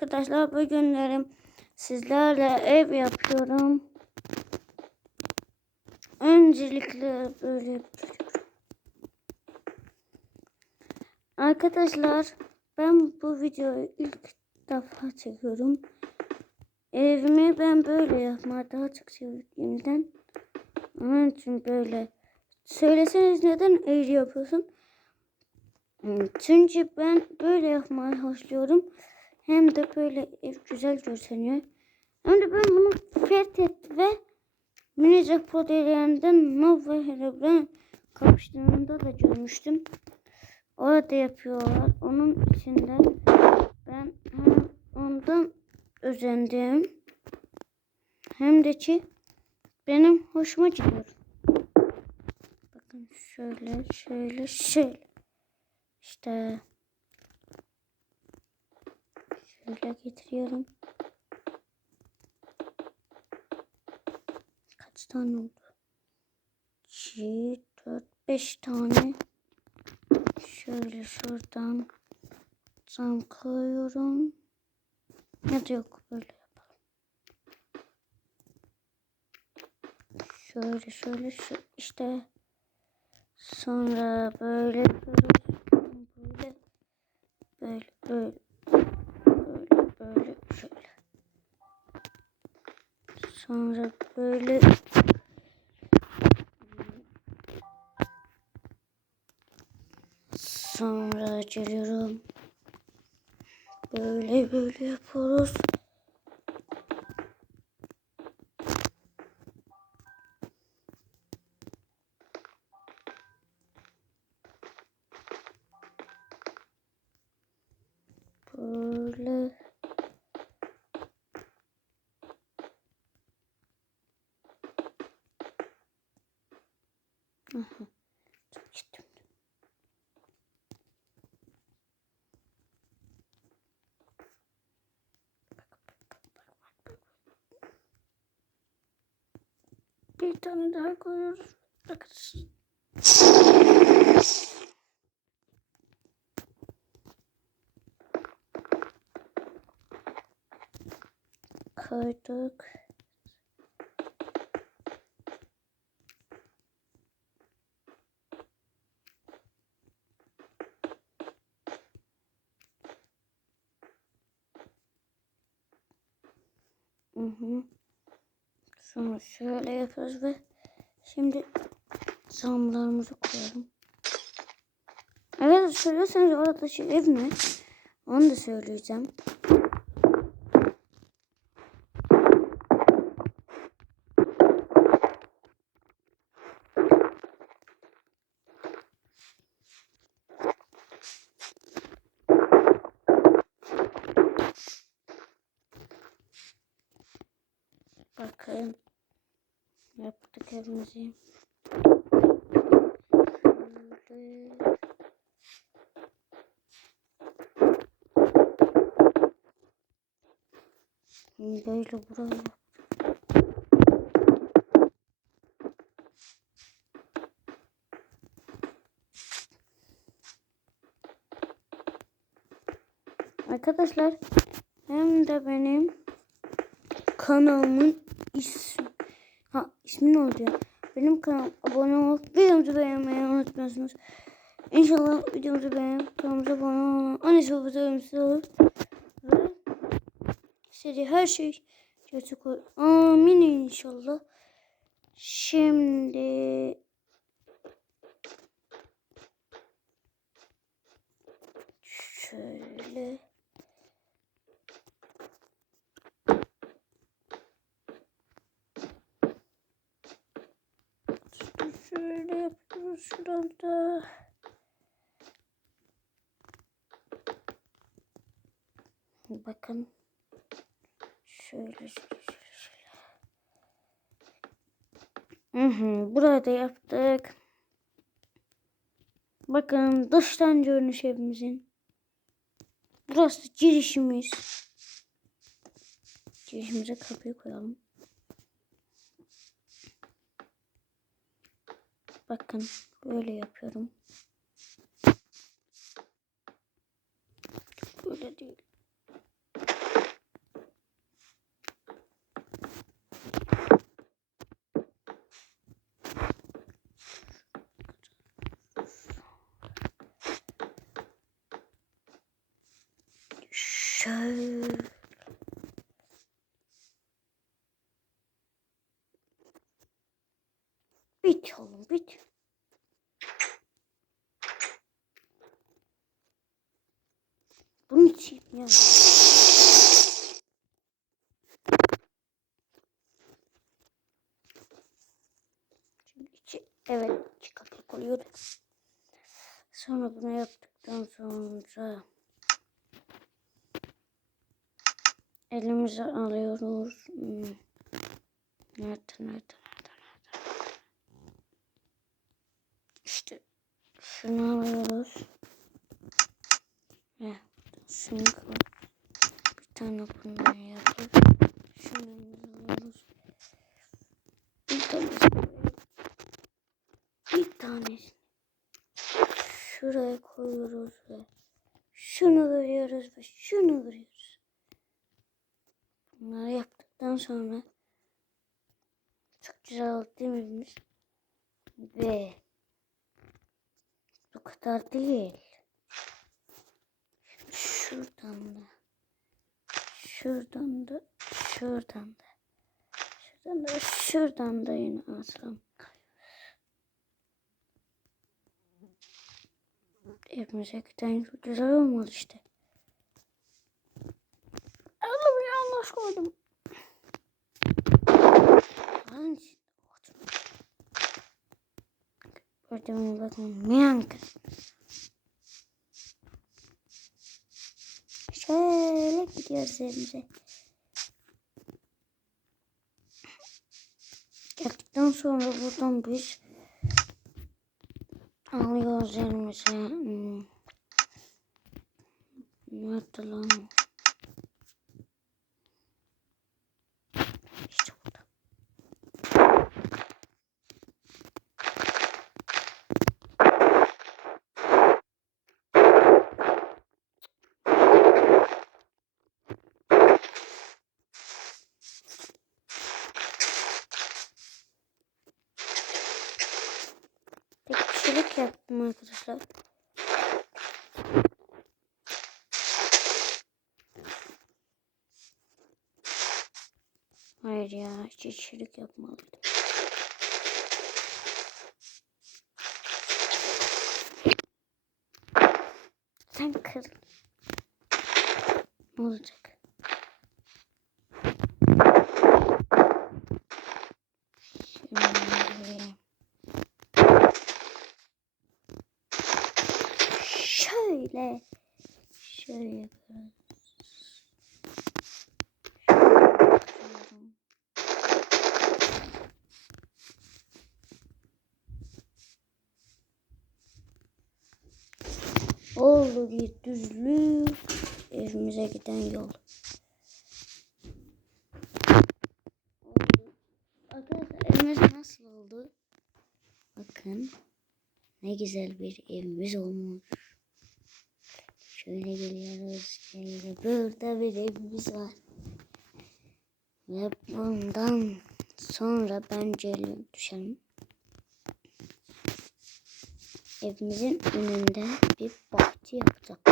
Arkadaşlar bugünlerim sizlerle ev yapıyorum. Öncelikle böyle yapıyorum. Arkadaşlar ben bu videoyu ilk defa çekiyorum. Evimi ben böyle yapmayı daha çok sevdiğimden. Onun için böyle. Söyleseniz neden eğri yapıyorsun? Çünkü ben böyle yapmayı hoşluyorum. Hem de böyle ev güzel görünüyor. Hem de ben bunu Fethet ve Minicik Podelerinden Nov ve Herobrine kapıştığında da görmüştüm. Orada yapıyorlar. Onun içinde ben hem ondan özendim. Hem de ki benim hoşuma gidiyor. Bakın şöyle şöyle şöyle. İşte şöyle getiriyorum. Kaç tane oldu? 2, 4, 5 tane. Şöyle şuradan cam koyuyorum. Ya da yok böyle. Şöyle şöyle şu işte sonra. Böyle böyle böyle böyle böyle şöyle. Sonra böyle Sonra geliyorum. Böyle böyle yapıyoruz. Böyle Aha, çok gittim. Bir tane daha koyuyoruz. Bakın. Koyduk. Hı Sonra şöyle yapıyoruz ve şimdi zamlarımızı koyalım. Evet söylüyorsanız orada şu ev mi? Onu da söyleyeceğim. Bakın. Evimizi. Şöyle. Böyle buraya. Arkadaşlar hem de benim kanalımın ismi ismi ne oldu? Benim kanal abone olup videomuzu beğenmeyi unutmuyorsunuz. İnşallah videomuzu beğenip kanalımıza abone olun. Annesi babası ölümsüz olur. Ve her şey gerçek olur. Amin inşallah. Şimdi şöyle Şöyle yapıyoruz şurada. Bakın. Şöyle şöyle şöyle. şöyle. Hı hı, burada yaptık. Bakın dıştan görünüş evimizin. Burası girişimiz. Girişimize kapıyı koyalım. Bakın böyle yapıyorum. Böyle değil. Şöyle. Bit oğlum bit. Bunu içeyim ya. Evet içi kapı koyuyor. Sonra bunu yaptıktan sonra elimize alıyoruz. Hmm. Nerede, nerede, nerede, nerede? İşte şunu alıyoruz. Ve şunu. Bir tane bundan yapıp şunu alıyoruz. Bir tane bir tanesini şuraya koyuyoruz ve şunu veriyoruz ve şunu veriyoruz. Bunları yaptıktan sonra çok güzel oldu değil mi? Ve bu kadar değil. Şuradan da şuradan da şuradan da şuradan da şuradan da yine aslan. Evimize giden güzel olmadı işte. Ama bir anlaş koydum. Поэтому вот он мянка. Şöyle gidiyoruz evimize. Geldikten sonra buradan biz alıyoruz elimize. Hmm. Nerede lan? Kişilik yaptım arkadaşlar. Hayır ya hiç yapmalıydım. Sen kır. Ne olacak? Şimdi... Şöyle. Şöyle yapıyoruz. Oldu bir düzlük. Evimize giden yol. Oldu. Arkadaşlar evimiz nasıl oldu? Bakın. Ne güzel bir evimiz olmuş. Şöyle geliyoruz. Şöyle burada bir evimiz var. Ve bundan sonra bence düşelim. Evimizin önünde bir bahçe yapacak.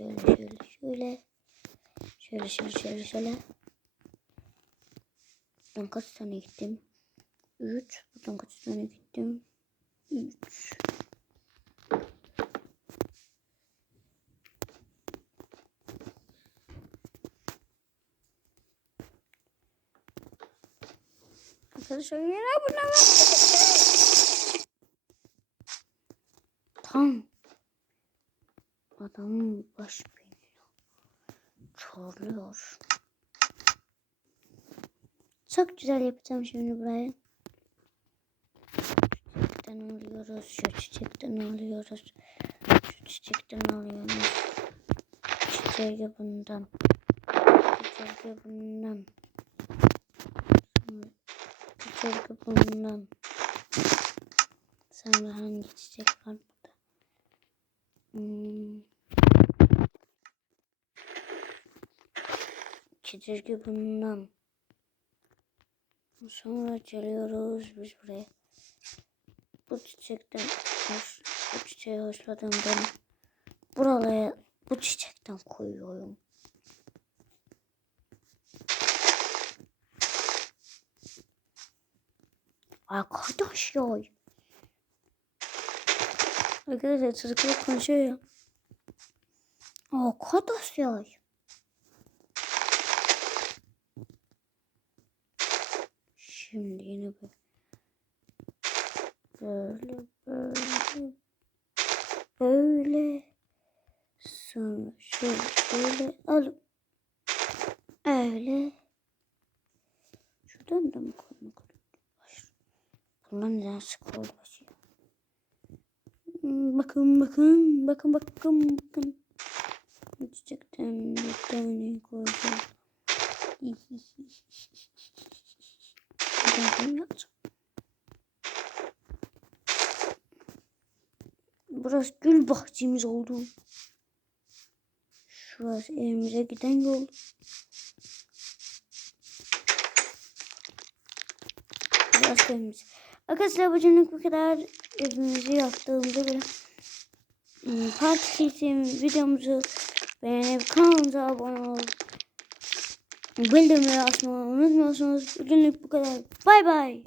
şöyle şöyle şöyle. Şöyle şöyle şöyle şöyle. Ben kaç tane gittim? 3. Buradan kaç tane gittim? 3. Arkadaşlar yine abone olmayı Tam adamın baş beyni çorluyor. Çok güzel yapacağım şimdi burayı. Çiçekten alıyoruz, şu çiçekten alıyoruz, şu çiçekten alıyoruz. Çiçeği bundan, çiçeği bundan. Çiçek bundan. Sonra hangi çiçek var burada? Hmm. Çizgi bundan. Sonra geliyoruz biz buraya. Bu çiçekten hoş, bu çiçeği hoşladığımdan buralara bu çiçekten koyuyorum. Arkadaş ya. Arkadaşlar çocuklar konuşuyor. Arkadaş ya. Şimdi yine böyle. Böyle böyle. Böyle. Sonra şöyle şöyle alıp. Öyle. Şuradan da mı koymak? Bunlar neden sık oldu başıyor? Hmm, Bakın bakın bakın bakın bakın. Çiçekten bir tane koyacağım. Yapacağım. Burası gül bahçemiz oldu. Şurası evimize giden yol. Burası evimiz. Arkadaşlar bugünlük bu kadar. Evimizi yaptığımıza göre. Hmm, Part 2 için videomuzu beğenip kanalımıza abone olup bildirimleri açmayı unutmuyorsunuz. Bugünlük bu kadar. Bay bay.